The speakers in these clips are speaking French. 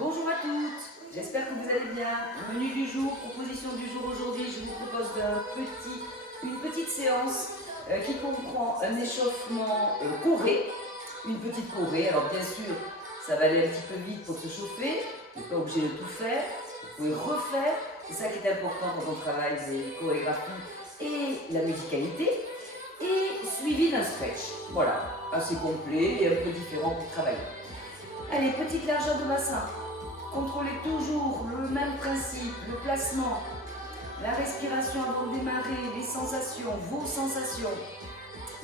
Bonjour à toutes, j'espère que vous allez bien. Menu du jour, proposition du jour aujourd'hui, je vous propose une petite séance qui comprend un échauffement coré, une petite corée. Alors bien sûr, ça va aller un petit peu vite pour se chauffer, vous n'êtes pas obligé de tout faire, vous pouvez refaire, c'est ça qui est important quand on travaille les chorégraphies et la musicalité, et suivi d'un stretch, voilà, assez complet et un peu différent pour travailler. Allez, petite largeur de bassin. Contrôlez toujours le même principe, le placement, la respiration avant de démarrer, les sensations, vos sensations.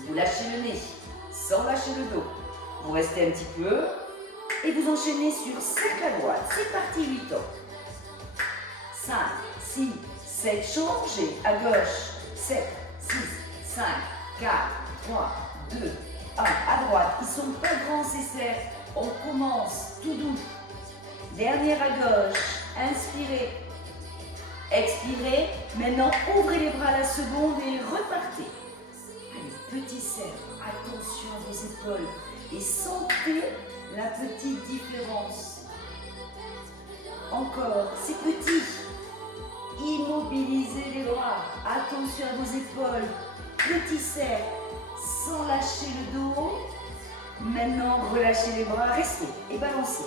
Vous lâchez le nez sans lâcher le dos. Vous restez un petit peu et vous enchaînez sur 7 à droite. C'est parti, 8 ans. 5, 6, 7, changez à gauche. 7, 6, 5, 4, 3, 2, 1. À droite, ils ne sont pas grands ces cercles. On commence tout doux. Dernière à gauche, inspirez, expirez. Maintenant, ouvrez les bras à la seconde et repartez. Allez, petit cercle, attention à vos épaules et sentez la petite différence. Encore, c'est petit. Immobilisez les bras, attention à vos épaules. Petit cercle, sans lâcher le dos. Maintenant, relâchez les bras, restez et balancez.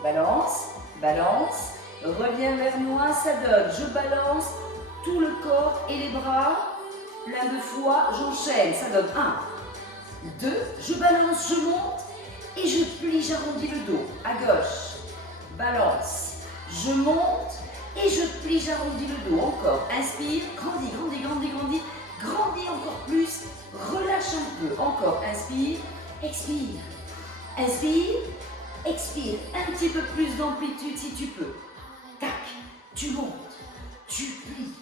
Balance, balance, reviens vers moi, ça donne. Je balance tout le corps et les bras. Plein de fois, j'enchaîne, ça donne 1, 2, je balance, je monte et je plie, j'arrondis le dos. À gauche, balance, je monte et je plie, j'arrondis le dos. Encore, inspire, grandis, grandis, grandis, grandis, grandis encore plus, relâche un peu. Encore, inspire, expire, inspire, expire, un petit peu plus d'amplitude si tu peux. Tac, tu montes, tu plies.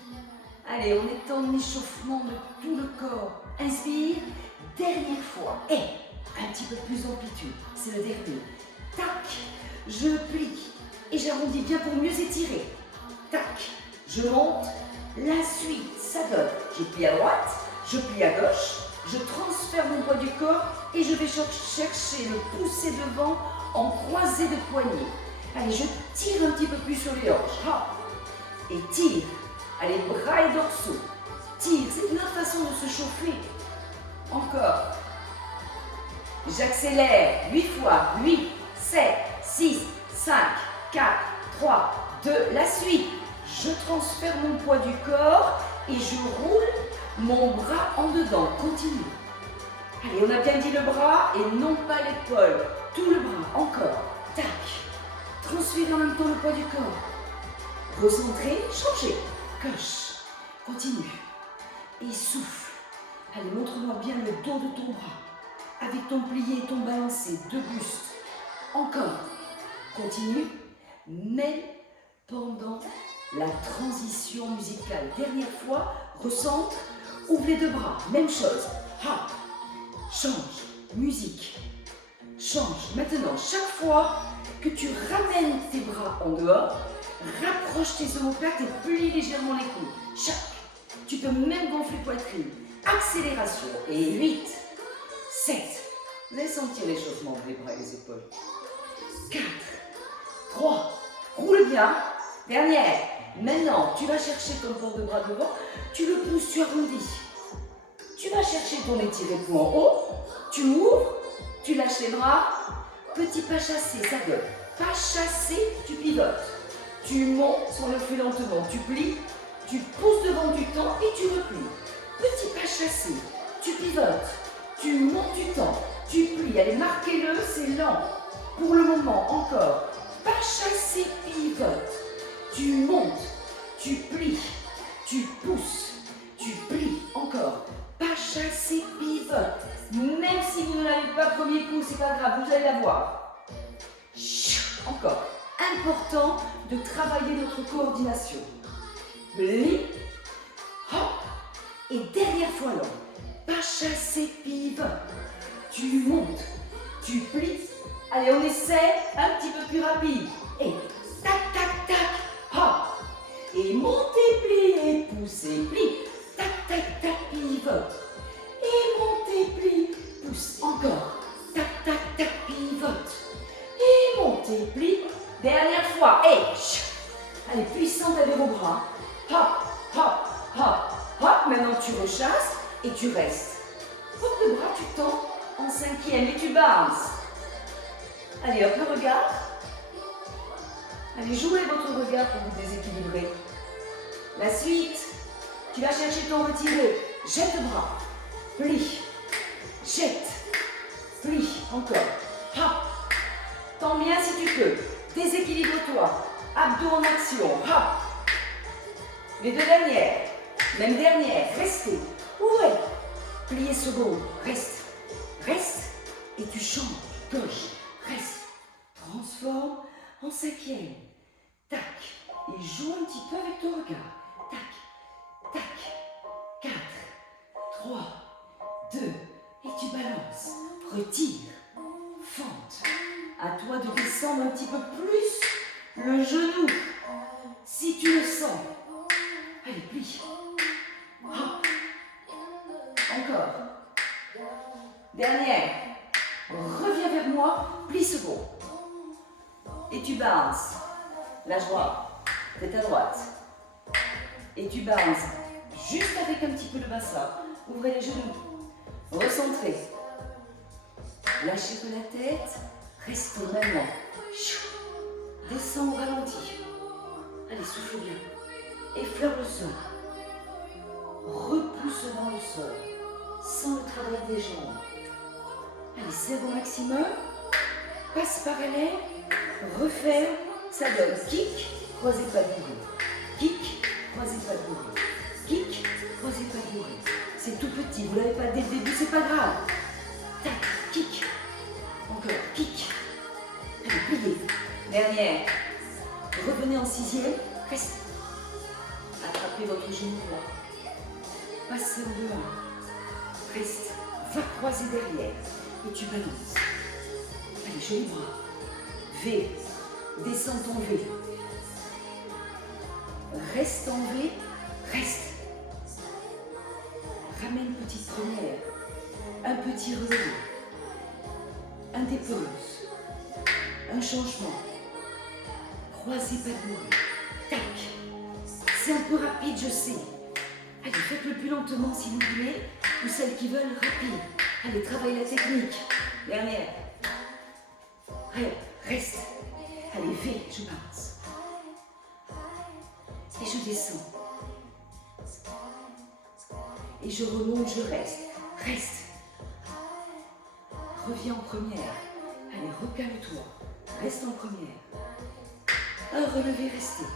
Allez, on est en échauffement de tout le corps. Inspire, dernière fois. Et un petit peu plus d'amplitude, c'est le dernier. Tac, je plie et j'arrondis bien pour mieux étirer. Tac, je monte, la suite, ça donne. Je plie à droite, je plie à gauche, je transfère mon poids du corps et je vais chercher le pousser devant en croisée de poignets. Allez, je tire un petit peu plus sur les hanches. Hop. Et tire. Allez, bras et dorsaux. Tire. C'est une autre façon de se chauffer. Encore. J'accélère. 8 fois. 8, 7, 6, 5, 4, 3, 2. La suite. Je transfère mon poids du corps et je roule mon bras en dedans. Continue. Allez, on a bien dit le bras et non pas l'épaule. Tout le bras, encore. Tac. Transférez en même temps le poids du corps. Recentrez, changez. Gauche. Continue. Et souffle. Allez, montre-moi bien le dos de ton bras. Avec ton plié et ton balancé. Deux bustes. Encore. Continue. Mais pendant la transition musicale. Dernière fois, recentre. Ouvre les deux bras. Même chose. Hop. Change. Musique. Change. Maintenant, chaque fois que tu ramènes tes bras en dehors, rapproche tes omoplates et plie légèrement les coudes. Chaque. Tu peux même gonfler poitrine. Accélération. Et 8, 7. Vous allez sentir l'échauffement des bras et des épaules. 4, 3. Roule bien. Dernière. Maintenant, tu vas chercher ton port de bras devant. Tu le pousses, tu arrondis. Tu vas chercher ton étiré tout en haut. Tu ouvres. Tu lâches les bras. Petit pas chassé, ça donne. Pas chassé, tu pivotes. Tu montes sur le fil lentement. Tu plies. Tu pousses devant du temps et tu replies. Petit pas chassé. Tu pivotes. Tu montes du temps. Tu plies. Allez, marquez-le, c'est lent. Pour le moment, encore. Pas chassé, pivote. Tu montes. Tu plies. Tu pousses. Tu plies. Encore. Pas chassé, pivote. Même si vous ne l'avez pas premier coup, c'est pas grave, vous allez l'avoir. Encore. Important de travailler notre coordination. Plie. Hop. Et dernière fois là. Pas chassé, pivote. Tu montes. Tu plies. Allez, on essaie un petit peu plus rapide. Et tac, tac, tac. Hop. Et montez, pliez, et poussez, plie. Tac, tac, tac, pivote. Et montez, plie, pousse. Encore. Tac, tac, tac, pivote. Et montez, plie, Dernière fois. Et allez, puissante avec vos bras. Hop, hop, hop, hop. Maintenant, tu rechasses et tu restes. Porte le bras, tu tends en 5e et tu bounces. Allez, hop, le regard. Allez, jouez votre regard pour vous déséquilibrer. La suite, tu vas chercher ton retiré. Jette le bras. Plie. Jette. Plie. Encore. Hop. Tends bien si tu peux. Déséquilibre-toi. Abdos en action. Hop. Les deux dernières. Même dernière. Restez. Ouvrez. Pliez seconde. Reste. Reste. Et tu changes. Gauche. Reste. Transforme en 5e. Tac. Et joue un petit peu avec ton regard. Tac. Tac. 4. 3. 2. Et tu balances. Retire. Fente. À toi de descendre un petit peu plus le genou. Si tu le sens. Allez, plie. Hop. Encore. Dernière. Reviens vers moi. Plie second. Et tu bounces. Lâche droit. Tête à droite. Et tu bounces. Juste avec un petit peu le bassin. Ouvrez les genoux. Recentrez. Lâchez peu la tête. Restez maintenant. Descends au ralenti. Allez, souffle bien. Effleure le sol. Repousse dans le sol. Sans le travail des jambes. Allez, serre au maximum. Passe parallèle. Referme. Ça donne kick, croisé pas de bourrée. Kick, croisé pas de bourrée. Kick, croisé pas de bourrée. C'est tout petit, vous ne l'avez pas dès le début, c'est pas grave. Tac, kick. Encore, kick. Allez, pliez. Dernière. Revenez en 6e. Reste. Attrapez votre genou droit. Passez en dehors. Reste. Va croiser derrière. Et tu balances. Allez, joli bras. V. Descends ton V. Reste en V. Reste. Ramène petite première. Un petit relevé. Un dépose. Un changement. Croisez pas de bourrée. Tac. C'est un peu rapide, je sais. Allez, faites-le plus lentement si vous voulez. Ou celles qui veulent rapide. Allez, travaille la technique. Dernière. Allez, reste. Allez, V, je bounce. Et je descends. Et je remonte, je reste. Reste. Reviens en première. Allez, recale-toi. Reste en première. Un relevé, restez.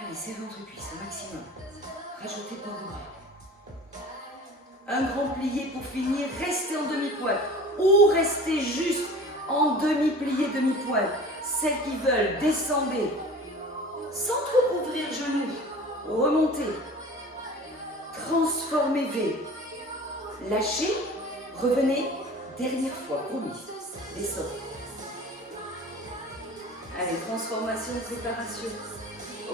Allez, serrez entre cuisses au maximum. Rajoutez port de bras. Un grand plié pour finir. Restez en demi-pointe. Ou restez juste en demi-plié, demi-pointe. Celles qui veulent, descendez. Sans trop ouvrir genoux. Remontez. Transformez V. Lâchez. Revenez. Dernière fois, promis. Descends. Allez, transformation, préparation.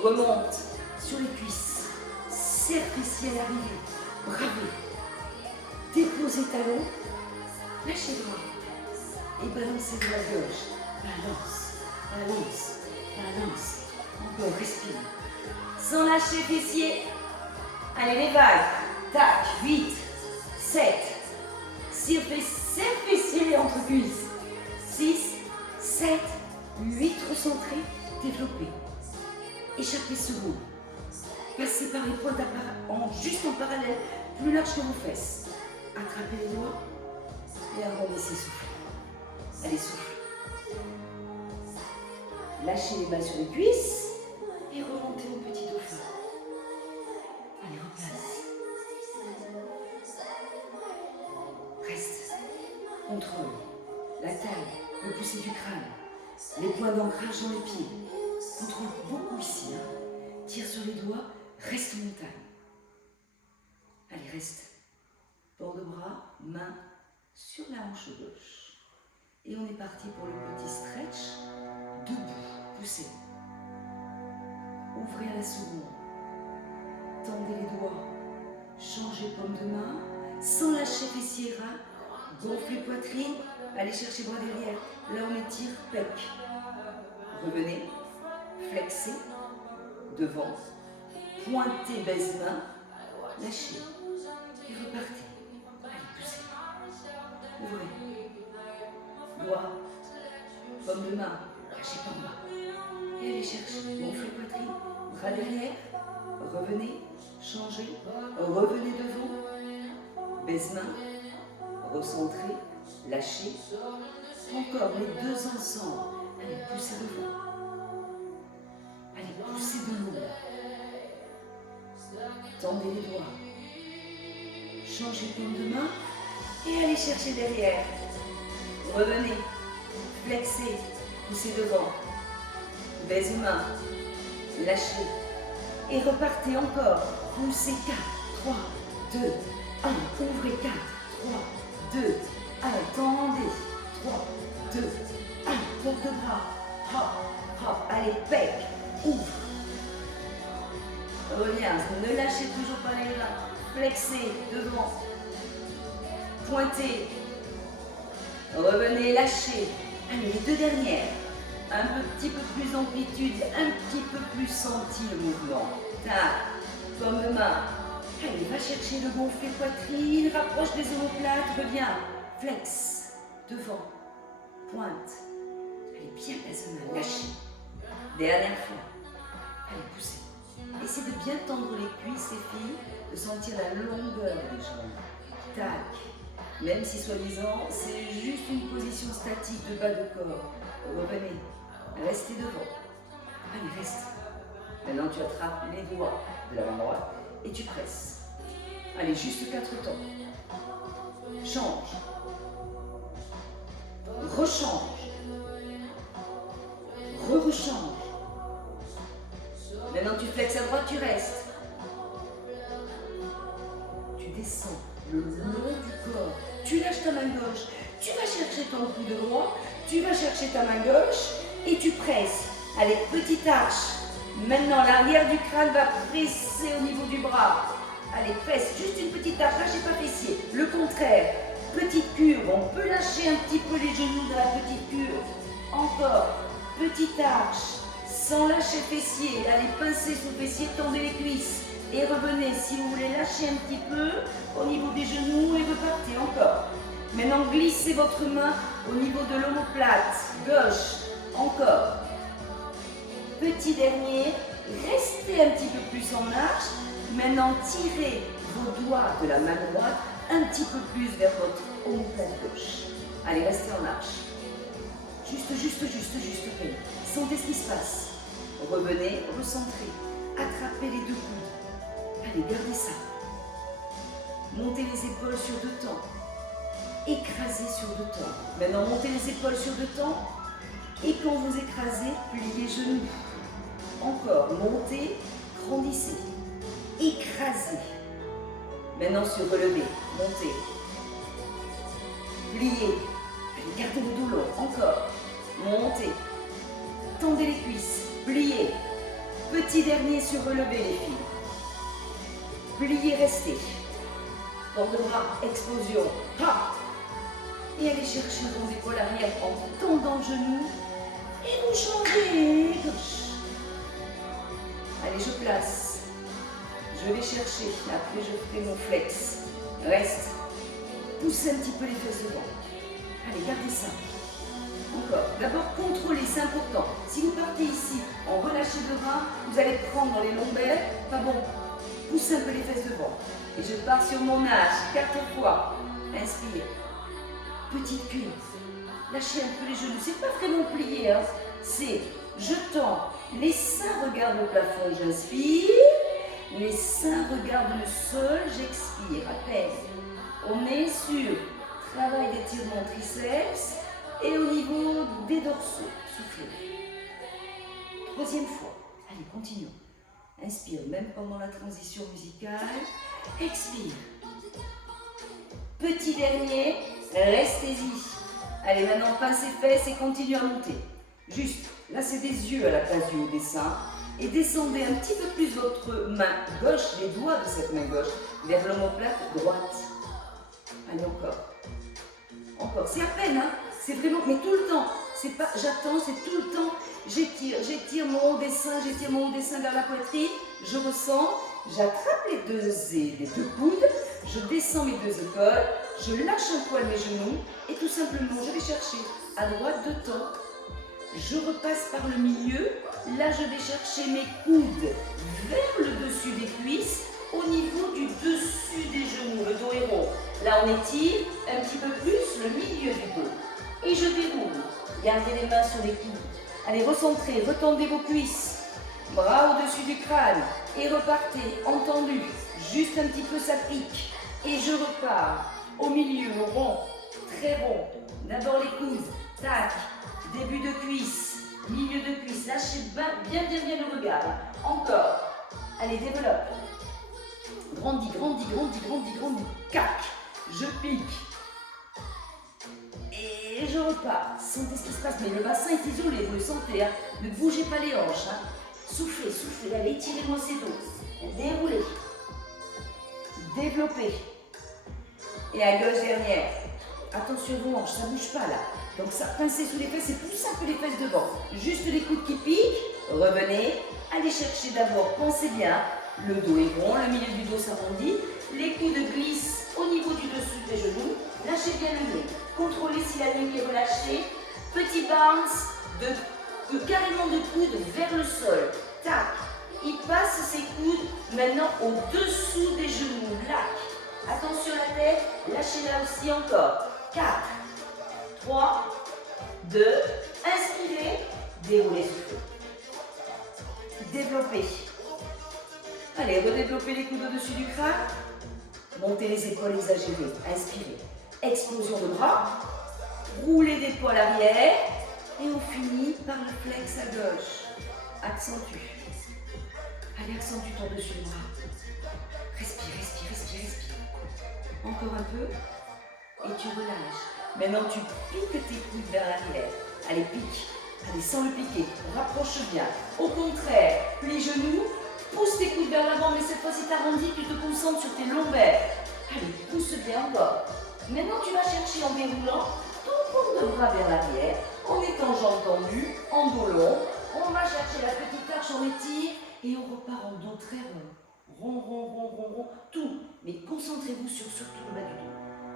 Remonte sur les cuisses. Serre fessier à l'arrivée. Bravez. Déposez talons. Lâchez bras. Et balancez de la gauche. Balance. Balance. Balance. Encore, respire. Sans lâcher fessier. Allez, les vagues. Tac. 8, 7. Serre fessier entre cuisses. 6, 7, 8. Recentrez. Développez. Échappez second. Passez par les pointes juste en parallèle, plus large que vos fesses. Attrapez les doigts et arrondissez, souffle. Allez, souffle. Lâchez les bas sur les cuisses et remontez au petit dauphin. Allez, replace. Reste. Contrôle. La taille, le poussé du crâne, les points d'ancrage dans les pieds. Contrôle beaucoup ici. Tire sur les doigts, reste en montagne. Allez, reste. Port de bras, main sur la hanche gauche. Et on est parti pour le petit stretch. Debout, poussez. Ouvrez à la seconde. Tendez les doigts. Changez paume de main. Sans lâcher fessier et rein. Gonflez poitrine. Allez chercher bras derrière. Là on étire, pec. Revenez, flexez, devant, pointez, baise-main, lâchez, et repartez. Allez, poussez. Ouvrez. Doigt, paume de main, lâchez pas en bas. Et allez chercher, gonflez poitrine, bras derrière, revenez, changez, revenez devant, baise-main, recentrez, lâchez. Encore les deux ensemble. Allez, poussez devant. Allez, poussez de nouveau. Tendez les doigts. Changez paume de main et allez chercher derrière. Revenez, flexez, poussez devant. Baise-main, lâchez. Et repartez encore. Poussez 4, 3, 2, 1. Ouvrez 4, 3, 2, 1. Tendez. 3, 2, 1. Porte de bras. Hop, hop. Allez, pec. Ouvre. Reviens. Ne lâchez toujours pas les mains. Flexez devant. Pointez. Revenez, lâchez. Allez, les deux dernières. Un petit peu plus d'amplitude, un petit peu plus senti le mouvement. Tac, paume de main. Allez, va chercher le gonflé poitrine, rapproche des omoplates, reviens. Flex, devant, pointe. Allez, bien baise-main, lâchez. Dernière fois. Allez, poussez. Essayez de bien tendre les cuisses, les filles, de sentir la longueur des jambes. Tac. Même si soi-disant, c'est juste une position statique de bas de corps. Revenez. Restez devant. Allez, reste. Maintenant, tu attrapes les doigts de la main droite et tu presses. Allez, juste 4 temps. Change. Rechange. Rechange. Maintenant, tu flexes à droite, tu restes. Tu descends le long du corps. Tu lâches ta main gauche. Tu vas chercher ton coude droit. Tu vas chercher ta main gauche. Et tu presses. Allez, petite arche. Maintenant, l'arrière du crâne va presser au niveau du bras. Allez, presse. Juste une petite arche. Lâchez pas fessier. Le contraire. Petite curve. On peut lâcher un petit peu les genoux de la petite curve. Encore. Petite arche. Sans lâcher fessier. Allez, pincez sous fessier. Tendez les cuisses. Et revenez. Si vous voulez lâcher un petit peu au niveau des genoux et repartez. Encore. Maintenant, glissez votre main au niveau de l'omoplate. Gauche. Encore. Petit dernier, restez un petit peu plus en arche. Maintenant, tirez vos doigts de la main droite un petit peu plus vers votre omoplate gauche. Allez, restez en arche. Juste. Sentez ce qui se passe. Revenez, recentrez. Attrapez les deux coudes. Allez, gardez ça. Montez les épaules sur 2 temps. Écrasez sur 2 temps. Maintenant, montez les épaules sur 2 temps. Et quand vous écrasez, pliez les genoux. Encore, montez, grandissez. Écrasez. Maintenant sur relevé, montez. Pliez. Allez, gardez le dos long. Encore. Montez. Tendez les cuisses. Pliez. Petit dernier sur relevé, les filles. Pliez, restez. Port de bras, explosion. Ha! Et allez chercher vos épaules arrière en tendant le genou. Et vous changez. Gauche. Allez, je place. Je vais chercher. Après, je ferai mon flex. Reste. Poussez un petit peu les fesses devant. Allez, gardez ça. Encore. D'abord, contrôlez, c'est important. Si vous partez ici en relâché de bras, vous allez prendre dans les lombaires. Pas bon. Poussez un peu les fesses devant. Et je pars sur mon nage. 4 fois. Inspire. Petite curve. Lâchez un peu les genoux. C'est pas vraiment plié. Hein. C'est je tends. Les seins regardent le plafond. J'inspire. Les seins regardent le sol. J'expire. À peine. On est sur travail d'étirement triceps. Et au niveau des dorsaux. Soufflez. 3e fois. Allez, continuons. Inspire, même pendant la transition musicale. Expire. Petit dernier, restez-y. Allez, maintenant, pincez fesses et continuez à monter. Juste, là, c'est des yeux à la place du haut des seins. Et descendez un petit peu plus votre main gauche, les doigts de cette main gauche, vers l'omoplate droite. Allez, encore. Encore, c'est à peine, hein. C'est vraiment, mais tout le temps. C'est pas, j'attends, c'est tout le temps. j'étire mon haut des seins, j'étire mon haut des seins vers la poitrine, je ressens, j'attrape les deux coudes, je descends mes deux épaules, je lâche un poil mes genoux et tout simplement je vais chercher à droite de temps, je repasse par le milieu, là je vais chercher mes coudes vers le dessus des cuisses, au niveau du dessus des genoux, le dos est rond. Là on étire un petit peu plus le milieu du dos et je déroule, gardez les mains sur les coudes. Allez, recentrez, retendez vos cuisses, bras au-dessus du crâne et repartez, entendu, juste un petit peu ça pique. Et je repars au milieu, rond, très rond. D'abord les coudes, tac, début de cuisse, milieu de cuisse, lâchez bien le regard. Encore, allez, développe. Grandis, grandis, grandis, grandis, grandis, cac, je pique. Et je repars. Sentez ce qui se passe, mais le bassin est isolé, vous le sentez. Hein. Ne bougez pas les hanches. Hein. Soufflez, soufflez, allez, étirez-moi ces dos. Déroulez. Développez. Et à gauche dernière. Attention vos hanches, ça ne bouge pas là. Donc ça, pincez sous les fesses et poussez un peu les fesses devant. Juste les coudes qui piquent. Revenez. Allez chercher d'abord, pensez bien. Le dos est rond, le milieu du dos s'arrondit. Les coudes glissent au niveau du dessous des genoux. Lâchez bien le nez. Contrôlez si la nuque est relâchée. Petit bounce carrément de coude vers le sol. Tac. Il passe ses coudes maintenant au-dessous des genoux. Lac. Attention à la tête. Lâchez là aussi encore. 4, 3, 2. Inspirez. Déroulez, soufflez. Développez. Allez, redéveloppez les coudes au-dessus du crâne. Montez les épaules exagérées. Inspirez. Explosion de bras. Roulez d'épaule arrière. Et on finit par le flex à gauche. Accentue. Allez, accentue ton dessus du bras. Respire, respire, respire, respire. Encore un peu. Et tu relâches. Maintenant, tu piques tes coudes vers l'arrière. Allez, pique. Allez, sans le piquer. Rapproche bien. Au contraire, plie genoux. Pousse tes coudes vers l'avant, mais cette fois-ci t'arrondis, tu te concentres sur tes lombaires. Allez, pousse bien encore. Maintenant, tu vas chercher en déroulant ton pont de bras vers l'arrière, en étant jambes tendues, en dos long. On va chercher la petite arche, on étire et on repart en dos très rond. Rond, rond, rond, rond, rond, tout. Mais concentrez-vous sur surtout le bas du dos.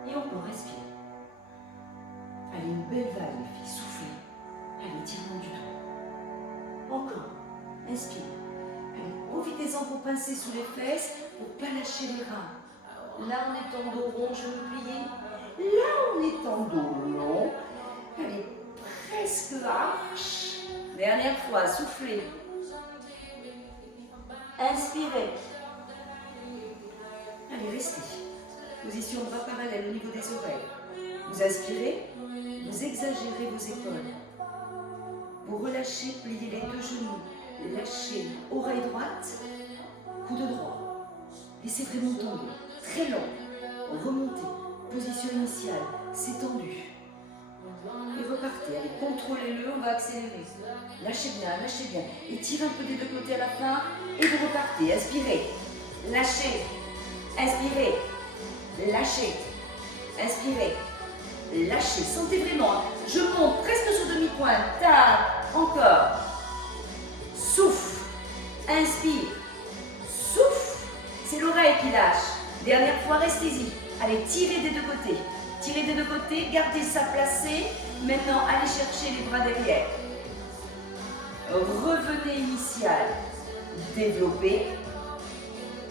Et encore, respire. Allez, une belle vague, les filles, soufflez. Allez, tirement du dos. Encore, inspire. Allez, profitez-en pour pincer sous les fesses, pour ne pas lâcher les reins. Là, on est en dos rond, genoux pliés. Là, on est en dos long. Allez, presque arche. Dernière fois, soufflez. Inspirez. Allez, restez. Position bras parallèle au niveau des oreilles. Vous inspirez, vous exagérez vos épaules. Vous relâchez, pliez les deux genoux. Lâchez, oreille droite, coude droit. Laissez vraiment tomber, très long. Remontez, position initiale, c'est tendu. Et repartez, allez, contrôlez-le, on va accélérer. Lâchez bien, étirez un peu des deux côtés à la fin et vous repartez. Inspirez, lâchez, inspirez, lâchez, inspirez, lâchez. Sentez vraiment, je monte presque sur demi-pointe, tac, encore. Souffle, inspire, souffle, c'est l'oreille qui lâche. Dernière fois, restez-y. Allez, tirez des deux côtés. Tirez des deux côtés, gardez ça placé. Maintenant, allez chercher les bras derrière. Revenez initial. Développez.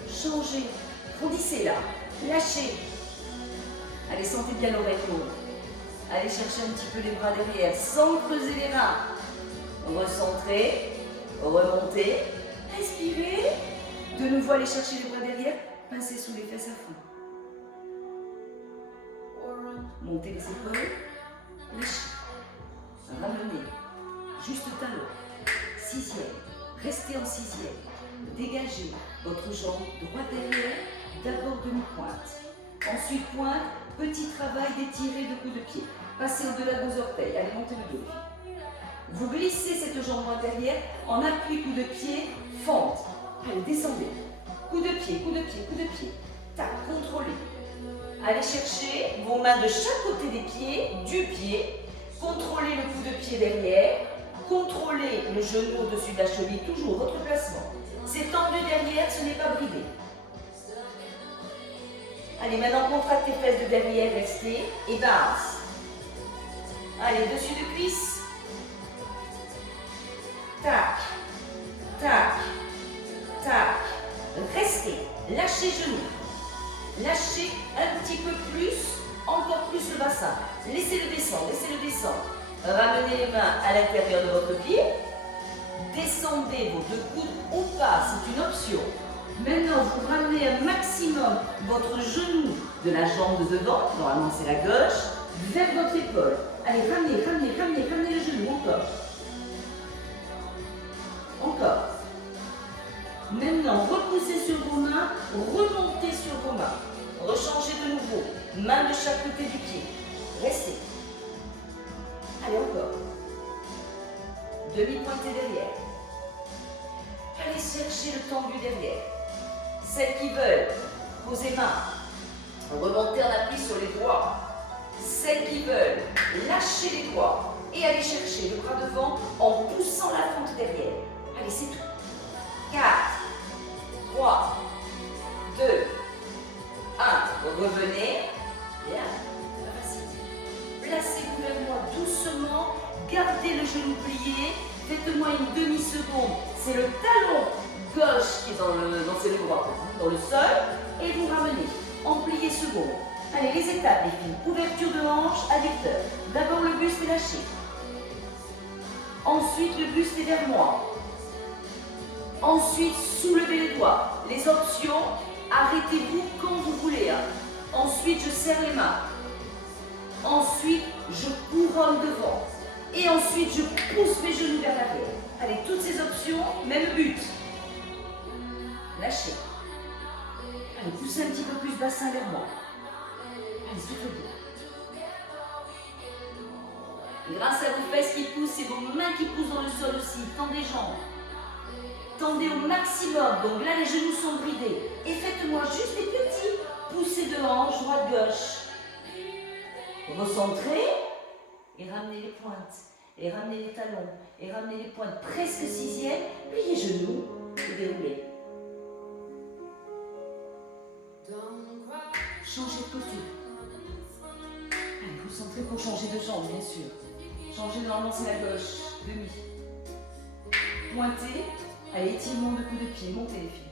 Changez. Grandissez là. Lâchez. Allez, sentez bien l'oreille lourde. Allez chercher un petit peu les bras derrière sans creuser les reins. Recentrez. Remontez, inspirez, de nouveau allez chercher les bras derrière, pincez sous les fesses à fond. Montez les épaules, lâchez, ramenez, juste talon, 6e, restez en 6e, dégagez votre jambe droite derrière, d'abord demi-pointe, ensuite pointe, petit travail d'étirer de coups de pied, passez au-delà de vos orteils, allez montez le dos. Vous glissez cette jambe droite derrière, en appui, coup de pied, fente. Allez, descendez. Coup de pied, coup de pied, coup de pied. Tac, contrôlez. Allez chercher vos mains de chaque côté des pieds, du pied. Contrôlez le coup de pied derrière. Contrôlez le genou au-dessus de la cheville, toujours votre placement. C'est tendu derrière, ce n'est pas bridé. Allez, maintenant contracte tes fesses de derrière, restez et balance. Allez, dessus de cuisse. Tac, tac, tac. Restez, lâchez genou. Lâchez un petit peu plus, encore plus le bassin. Laissez-le descendre, laissez-le descendre. Ramenez les mains à l'intérieur de votre pied. Descendez vos deux coudes ou pas, c'est une option. Maintenant, vous ramenez un maximum votre genou de la jambe de devant, normalement c'est la gauche, vers votre épaule. Allez, ramenez, ramenez, ramenez, ramenez le genou, encore. Encore. Maintenant, repoussez sur vos mains, remontez sur vos mains. Rechangez de nouveau, main de chaque côté du pied. Restez. Allez, encore. Demi-pointée derrière. Allez chercher le tendu derrière. Celles qui veulent, posez main. Remontez en appui sur les doigts. Celles qui veulent, lâchez les doigts et allez chercher le bras devant en poussant la fente derrière. Allez, c'est tout. 4, 3, 2, 1. Revenez. Bien. Vas-y. Placez-vous vers moi doucement. Gardez le genou plié. Faites-moi une demi-seconde. C'est le talon gauche qui est dans c'est le droit, dans le sol. Et vous ramenez en plié second. Allez, les étapes, les filles. Ouverture de hanche, adducteur. D'abord le buste est lâché. Ensuite, le buste est vers moi. Ensuite, soulevez les doigts. Les options, arrêtez-vous quand vous voulez. Ensuite, je serre les mains. Ensuite, je couronne devant. Et ensuite, je pousse mes genoux vers l'arrière. Allez, toutes ces options, même but. Lâchez. Allez, poussez un petit peu plus bassin vers moi. Allez, soufflez. Grâce à vos fesses qui poussent et vos mains qui poussent dans le sol aussi, tendez les jambes. Tendez au maximum. Donc là, les genoux sont bridés. Et faites-moi juste des petits poussées de hanche, droite-gauche. Recentrez et ramenez les pointes. Et ramenez les talons. Et ramenez les pointes presque sixième. Pliez genoux et déroulez. Changez de côté. Allez, vous centrez pour changer de jambe, bien sûr. Changez normalement, c'est la gauche. Demi. Pointez. Allez, étirement de coups de pied. Montez les filles.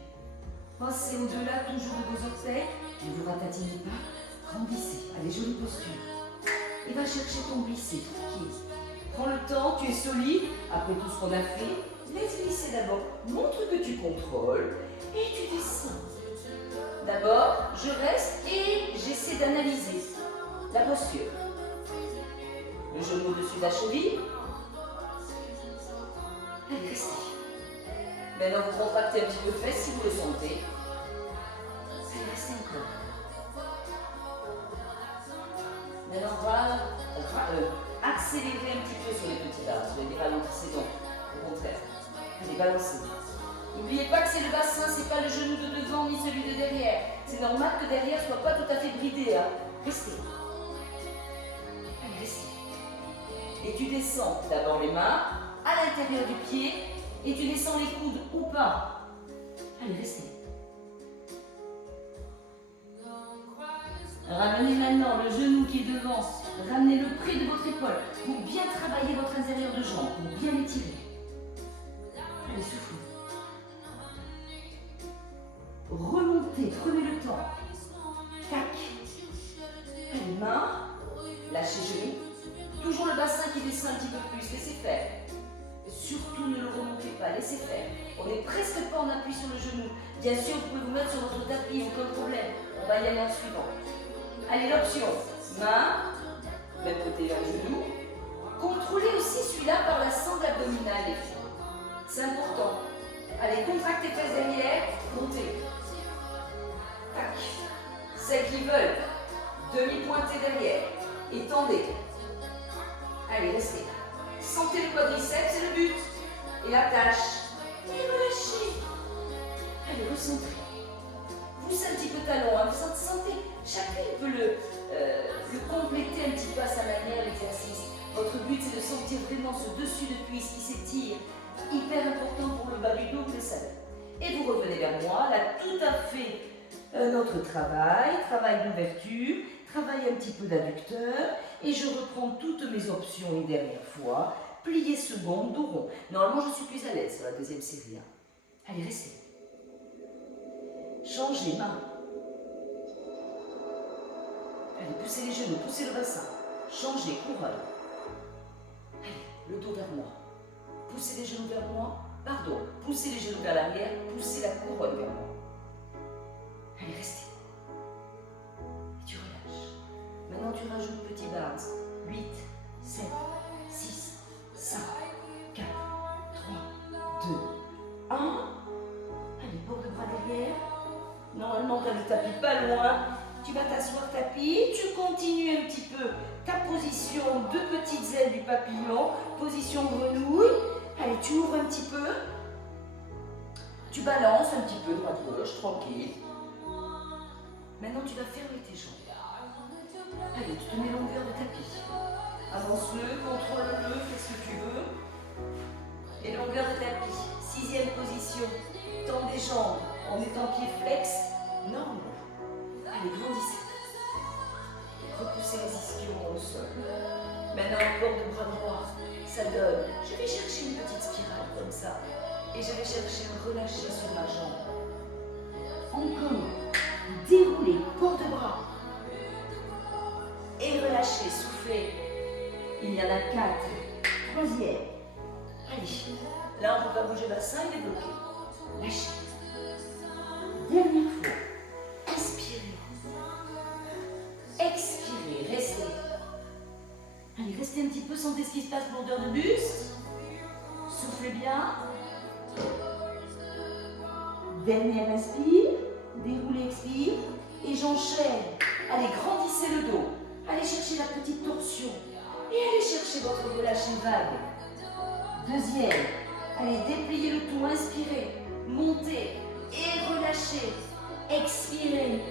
Passez au-delà toujours de vos orteils. Ne vous ratatinez pas. Grandissez. Allez, jolie posture. Et va chercher ton glisser. Tranquille. Prends le temps, tu es solide. Après tout ce qu'on a fait, laisse glisser d'abord. Montre que tu contrôles. Et tu descends. D'abord, je reste et j'essaie d'analyser la posture. Le genou au-dessus de la cheville. Allez, restez. Maintenant, vous contractez un petit peu fesses si vous le sentez. Allez, restez encore. Maintenant, on va accélérer un petit peu sur les petits pas. Vous allez ralentir, donc. Au contraire. Allez, balancez. N'oubliez pas que c'est le bassin, c'est pas le genou de devant ni celui de derrière. C'est normal que derrière soit pas tout à fait bridé. Restez. Allez, restez. Et tu descends d'abord les mains à l'intérieur du pied et tu descends les coudes ou pas. Allez, restez. Ramenez maintenant le genou qui est devant. Ramenez-le près de votre épaule pour bien travailler votre intérieur de jambe, pour bien l'étirer. Allez, soufflez. Remontez, prenez le temps. Tac. Allez, main. Lâchez genou. Toujours le bassin qui descend un petit peu plus. Laissez faire. Surtout ne le remontez pas. Laissez faire. On n'est presque pas en appui sur le genou. Bien sûr, vous pouvez vous mettre sur votre tapis, aucun problème. On va y aller en suivant. Allez, l'option. Main. Même côté vers le genou. Contrôlez aussi celui-là par la sangle abdominale, les filles. C'est important. Allez, contractez les fesses derrière. Montez. Tac. Celles qui veulent, demi-pointée derrière. Et tendez. Allez, restez. Sentez le quadriceps, c'est le but. Et la tâche. Et relâchez. Allez, recentrez. Poussez un petit peu talon. Vous sentez, chacun peut le compléter un petit peu à sa manière, l'exercice. Votre but, c'est de sentir vraiment ce dessus de cuisse qui hyper important pour le bas du dos, vous le savez. Et vous revenez vers moi, là, tout à fait notre travail d'ouverture, travail un petit peu d'adducteur, et je reprends toutes mes options une dernière fois, plié seconde, dos rond. Normalement, je suis plus à l'aise sur la deuxième série. Allez, restez. Changez main. Allez, poussez les genoux, poussez le bassin. Changez, couronne. Allez, le dos vers moi. Poussez les genoux vers moi. Pardon, poussez les genoux vers l'arrière, poussez la couronne vers moi. Allez, restez. Et tu relâches. Maintenant, tu rajoutes petit barres. 8, 7, 6, 5, 4, 3, 2, 1. Allez, port de bras derrière. Normalement, tu as le tapis pas loin. Tu vas t'asseoir tapis. Tu continues un petit peu ta position de petites ailes du papillon. Position grenouille. Allez, tu ouvres un petit peu. Tu balances un petit peu droite-gauche, tranquille. Maintenant, tu vas fermer tes jambes. Allez, tu te mets longueur de tapis. Avance-le, contrôle-le, fais ce que tu veux. Et longueur de tapis. 6e position. Tends des jambes en étant pied flex. Normal. Allez, grandissez. Repoussez les ischions au sol. Maintenant, encore de bras droit. Ça donne. Je vais chercher une petite spirale comme ça. Et je vais chercher un relâcher sur ma jambe. Encore. Déroulez, port de bras. Et relâchez, soufflez. Il y en a 4. 3e. Allez. Là, on va bouger le bassin, il est bloqué. Lâchez. Dernière fois. Inspirez. Expirez, restez. Allez, restez un petit peu, sentez ce qui se passe, lourdeur de buste. Soufflez bien. Dernière inspire. Déroulez, expire. Et j'enchaîne. Allez, grandissez le dos. Allez chercher la petite torsion. Et allez chercher votre relâché vague. 2e. Allez, dépliez le tout, inspirez. Montez. Et relâchez. Expirez.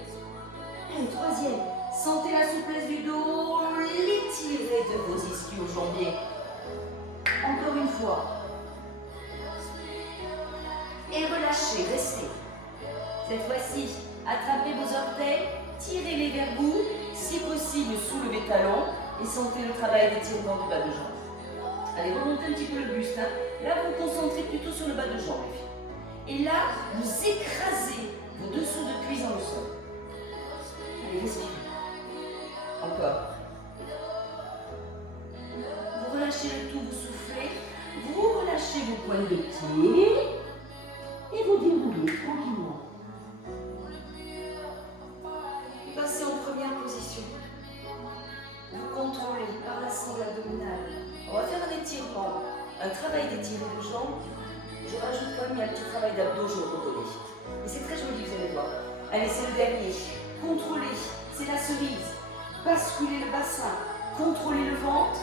Allez, 3e. Sentez la souplesse du dos. L'étirez de vos ischio-jambiers. Encore une fois. Et relâchez, restez. Cette fois-ci, attrapez vos orteils, tirez-les vers vous. Si possible, soulevez talons et sentez le travail d'étirement du bas de jambe. Allez, remontez un petit peu le buste. Là, vous vous concentrez plutôt sur le bas de jambe. Et là, vous écrasez vos dessous de cuisse dans le sol. Allez, respirez. Encore. Vous relâchez le tout, vous soufflez. Vous relâchez vos pointes de pied. Et vous déroulez tranquillement. Passez en première position. Vous contrôlez par la sangle abdominale. On va faire un étirement, un travail d'étiré de jambes. Je rajoute quand même un petit travail d'abdos, je le reconnais. Et c'est très joli, vous allez voir. Allez, c'est le dernier. Contrôlez, c'est la cerise. Basculez le bassin, contrôlez le ventre.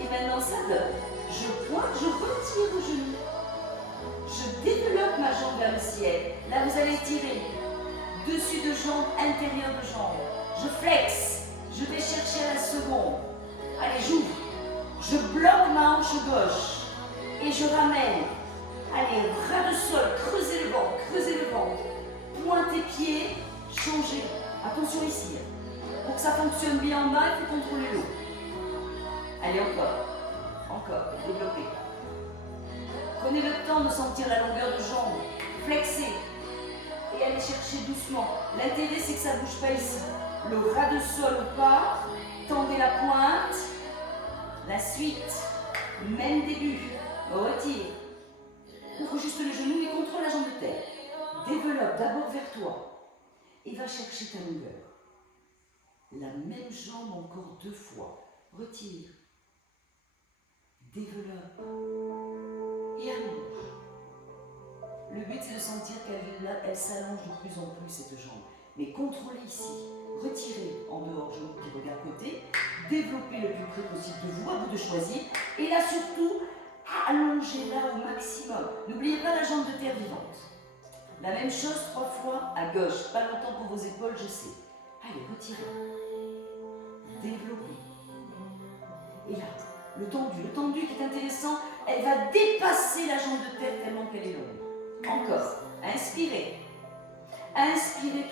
Et maintenant, ça donne. Je pointe, je retire le genou. Je développe ma jambe vers le ciel. Là, vous allez tirer. Dessus de jambe, intérieur de jambe. Je flex. Je vais chercher à la seconde. Allez, j'ouvre. Je bloque ma hanche gauche. Et je ramène. Allez, ras de sol. Creusez le ventre. Creusez le ventre. Pointez pied. Changez. Attention ici. Pour que ça fonctionne bien en bas, il faut contrôler l'eau. Allez, encore. Encore. Développez. Prenez le temps de sentir la longueur de jambe. Flexez. Et allez chercher doucement. L'intérêt, c'est que ça ne bouge pas ici. Le ras de sol ou pas. Tendez la pointe. La suite. Même début. Retire. Ouvre juste le genou et contrôle la jambe de terre. Développe d'abord vers toi. Et va chercher ta longueur. La même jambe encore 2 fois. Retire. Développe. Et allonge. Le but, c'est de sentir qu'elle s'allonge de plus en plus, cette jambe. Mais contrôlez ici. Retirez en dehors, genou qui regarde côté. Développez le plus près possible de vous, à vous de choisir. Et là, surtout, allongez-la au maximum. N'oubliez pas la jambe de terre vivante. La même chose 3 fois à gauche. Pas longtemps pour vos épaules, je sais. Allez, retirez. Développez. Et là, le tendu qui est intéressant, elle va dépasser la jambe de terre.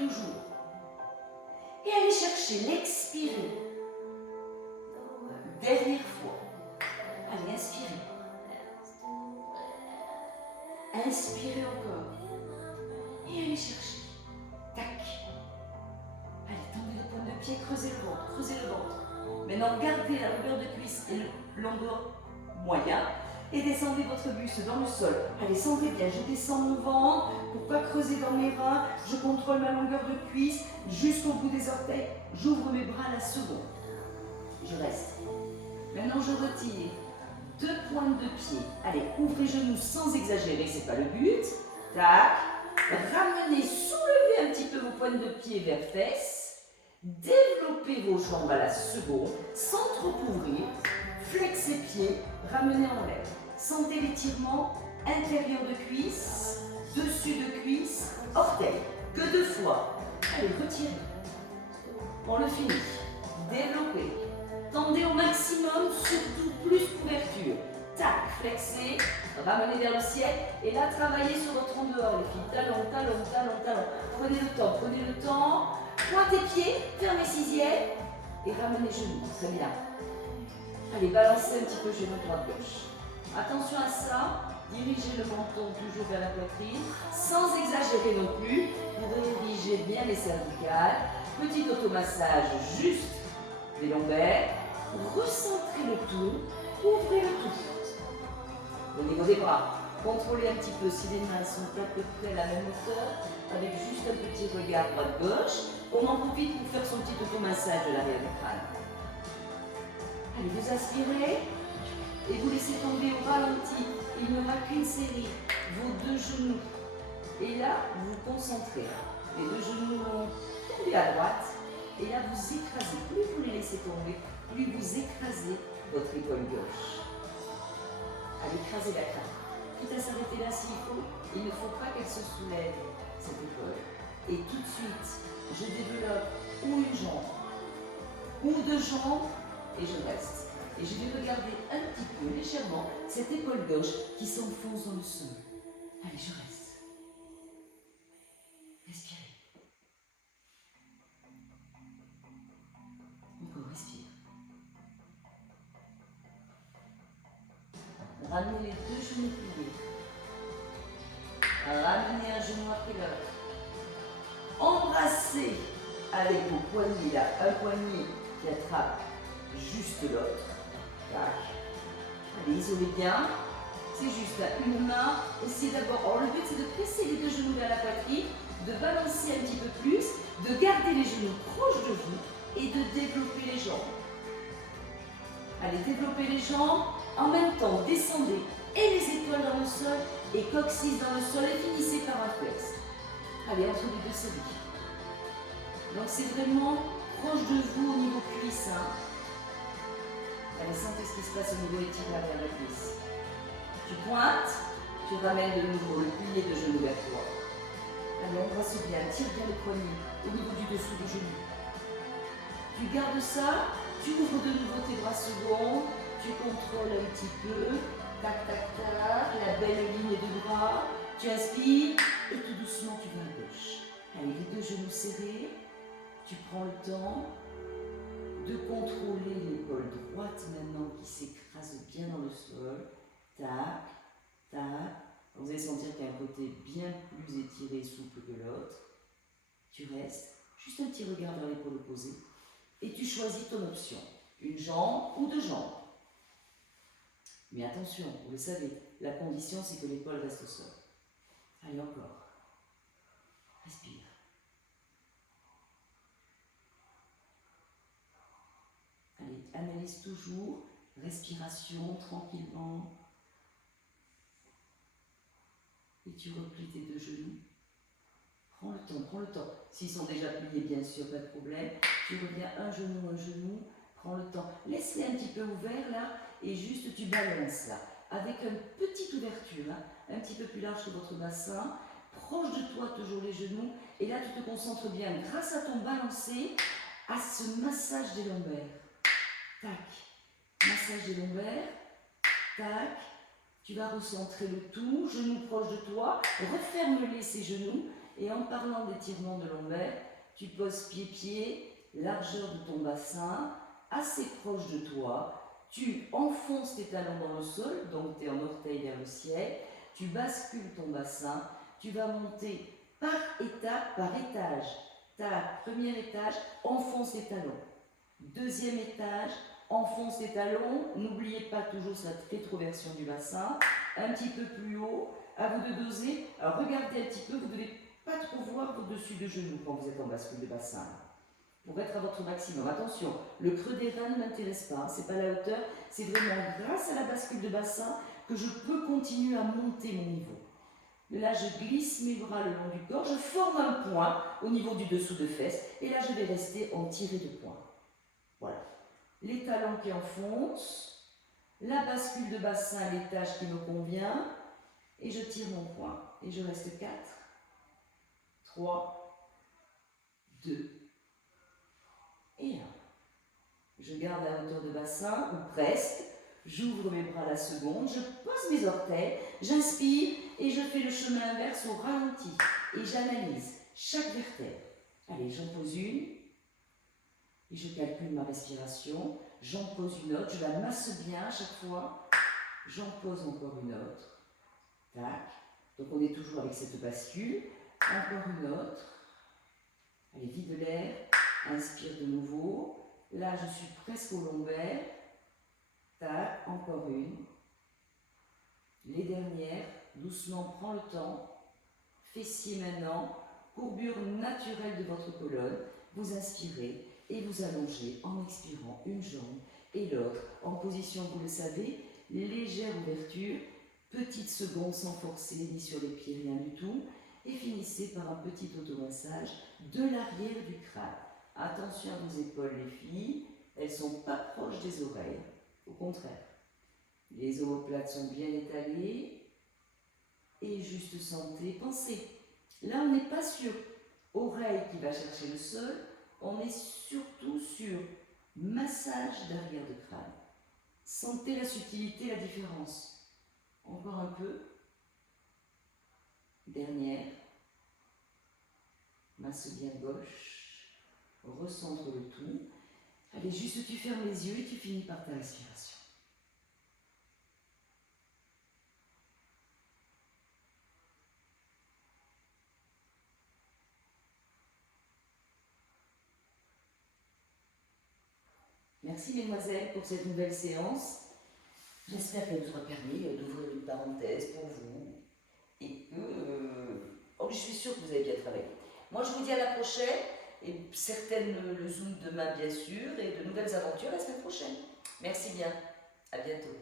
toujours. Et allez chercher l'expirer. Dernière fois. Allez, inspirez. Inspirez encore. Et allez chercher. Tac. Allez, tendez les pointes de pied, creusez le ventre, creusez le ventre. Maintenant, gardez la longueur de cuisse et le longueur moyen. Et descendez votre buste dans le sol. Allez, sentez bien, je descends mon ventre pour ne pas creuser dans mes reins. Je contrôle ma longueur de cuisse jusqu'au bout des orteils. J'ouvre mes bras à la seconde. Je reste. Maintenant, je retire 2 pointes de pied. Allez, ouvrez genoux sans exagérer, c'est pas le but. Tac. Ramenez, soulevez un petit peu vos pointes de pied vers fesses. Développez vos jambes à la seconde sans trop ouvrir. Flexez pieds, ramenez en l'air. Sentez l'étirement intérieur de cuisse, dessus de cuisse, orteil. Que 2 fois. Allez, retirez. On le finit. Développez. Tendez au maximum, surtout plus couverture. Tac, flexez, ramenez vers le ciel. Et là, travaillez sur votre en dehors, les filles. Talon, talon, talon, talon. Prenez le temps, prenez le temps. Pointez pieds, fermez sixième. Et ramenez genoux. Très bien. Allez, balancez un petit peu genou droite-gauche. Attention à ça. Dirigez le menton toujours vers la poitrine. Sans exagérer non plus. Pour diriger bien les cervicales. Petit automassage juste des lombaires. Recentrez le tout, ouvrez le tout. Au niveau des bras, contrôlez un petit peu si les mains sont à peu près à la même hauteur, avec juste un petit regard droite-gauche. On en profite pour faire son petit automassage de l'arrière du crâne. Allez, vous inspirez et vous laissez tomber au ralenti. Il n'y aura qu'une série. Vos 2 genoux. Et là, vous vous concentrez. Les 2 genoux vont tomber à droite. Et là, vous écrasez. Plus vous les laissez tomber, plus vous écrasez votre épaule gauche. Allez, écrasez la crâne. Quitte à s'arrêter là s'il faut, il ne faut pas qu'elle se soulève, cette épaule. Et tout de suite, je développe ou une jambe, ou 2 jambes, et je reste. Et je vais regarder un petit peu, légèrement, cette épaule gauche qui s'enfonce dans le sol. Allez, je reste. Respirez. Encore, respire. Ramenez les 2 genoux pliés. Ramenez un genou après l'autre. Embrassez avec vos poignets là, un poignet qui attrape juste l'autre. Allez, isolez bien. C'est juste là, une main. Essayez d'abord, alors le but c'est de presser les 2 genoux vers la poitrine, de balancer un petit peu plus, de garder les genoux proches de vous et de développer les jambes. Allez, développez les jambes. En même temps, descendez et les épaules dans le sol et coccyx dans le sol et finissez par un flex. Allez, entre les 2 séries. Donc c'est vraiment proche de vous au niveau cuisse. Allez, sentez ce qui se passe au niveau étiré vers la cuisse. Tu pointes, tu ramènes de nouveau le plié de genou vers toi. Allez, embrasse bien, tire bien le poignet au niveau du dessous du genou. Tu gardes ça, tu ouvres de nouveau tes bras seconds, tu contrôles un petit peu, tac, tac, tac, la belle ligne de bras, tu inspires et tout doucement tu vas à gauche. Allez, les 2 genoux serrés, tu prends le temps de contrôler l'épaule droite maintenant qui s'écrase bien dans le sol, tac, tac, vous allez sentir qu'il y a un côté bien plus étiré, souple que l'autre, tu restes, juste un petit regard vers l'épaule opposée et tu choisis ton option, une jambe ou 2 jambes. Mais attention, vous le savez, la condition c'est que l'épaule reste au sol. Allez, encore. Respire. Allez, analyse toujours, respiration tranquillement. Et tu replies tes 2 genoux. Prends le temps, prends le temps. S'ils sont déjà pliés, bien sûr, pas de problème. Tu reviens un genou, prends le temps. Laisse-les un petit peu ouverts là, et juste tu balances là, avec une petite ouverture, un petit peu plus large que votre bassin. Proche de toi, toujours les genoux. Et là, tu te concentres bien, grâce à ton balancé, à ce massage des lombaires. Tac, massage des lombaires, tac, tu vas recentrer le tout, genoux proches de toi, referme-les ces genoux Et en parlant d'étirement de lombaire, tu poses pied-pied, largeur de ton bassin, assez proche de toi. Tu enfonces tes talons dans le sol, donc tu es en orteil vers le ciel. Tu bascules ton bassin. Tu vas monter par étape, par étage. Premier étage, enfonce les talons. Deuxième étage, enfonce les talons. N'oubliez pas toujours cette rétroversion du bassin. Un petit peu plus haut, à vous de doser. Alors regardez un petit peu, vous ne devez pas trop voir votre dessus de genou quand vous êtes en bascule de bassin. Pour être à votre maximum. Attention, le creux des reins ne m'intéresse pas, c'est pas la hauteur, c'est vraiment grâce à la bascule de bassin que je peux continuer à monter mon niveau. Là, je glisse mes bras le long du corps, je forme un point au niveau du dessous de fesse, et là, je vais rester en tiré de poing. Voilà. Les talons qui enfoncent, la bascule de bassin à l'étage qui me convient, et je tire mon poing. Et je reste 4, 3, 2 et 1. Je garde la hauteur de bassin, ou presque. J'ouvre mes bras la seconde, je pose mes orteils, j'inspire et je fais le chemin inverse au ralenti. Et j'analyse chaque vertèbre. Allez, j'en pose une. Et je calcule ma respiration. J'en pose une autre. Je la masse bien à chaque fois. J'en pose encore une autre. Tac. Donc on est toujours avec cette bascule. Encore une autre. Allez, vide l'air. Inspire de nouveau. Là, je suis presque au lombaire. Tac, encore une. Les dernières, doucement, prends le temps. Fessier maintenant, courbure naturelle de votre colonne. Vous inspirez et vous allongez en expirant une jambe et l'autre. En position, vous le savez, légère ouverture, petite seconde sans forcer, ni sur les pieds, rien du tout. Et finissez par un petit automassage de l'arrière du crâne. Attention à vos épaules, les filles, elles ne sont pas proches des oreilles. Au contraire, les omoplates sont bien étalées et juste sentez, pensez. Là, on n'est pas sur oreille qui va chercher le sol, on est surtout sur massage d'arrière de crâne. Sentez la subtilité, la différence. Encore un peu. Dernière. Masse bien gauche. Recentre le tout. Allez, juste tu fermes les yeux et tu finis par ta respiration. Merci mesdemoiselles pour cette nouvelle séance. J'espère qu'elle vous aura permis d'ouvrir une parenthèse pour vous et que je suis sûre que vous avez bien travaillé. Moi je vous dis à la prochaine et certaines le Zoom demain bien sûr et de nouvelles aventures la semaine prochaine. Merci bien, à bientôt.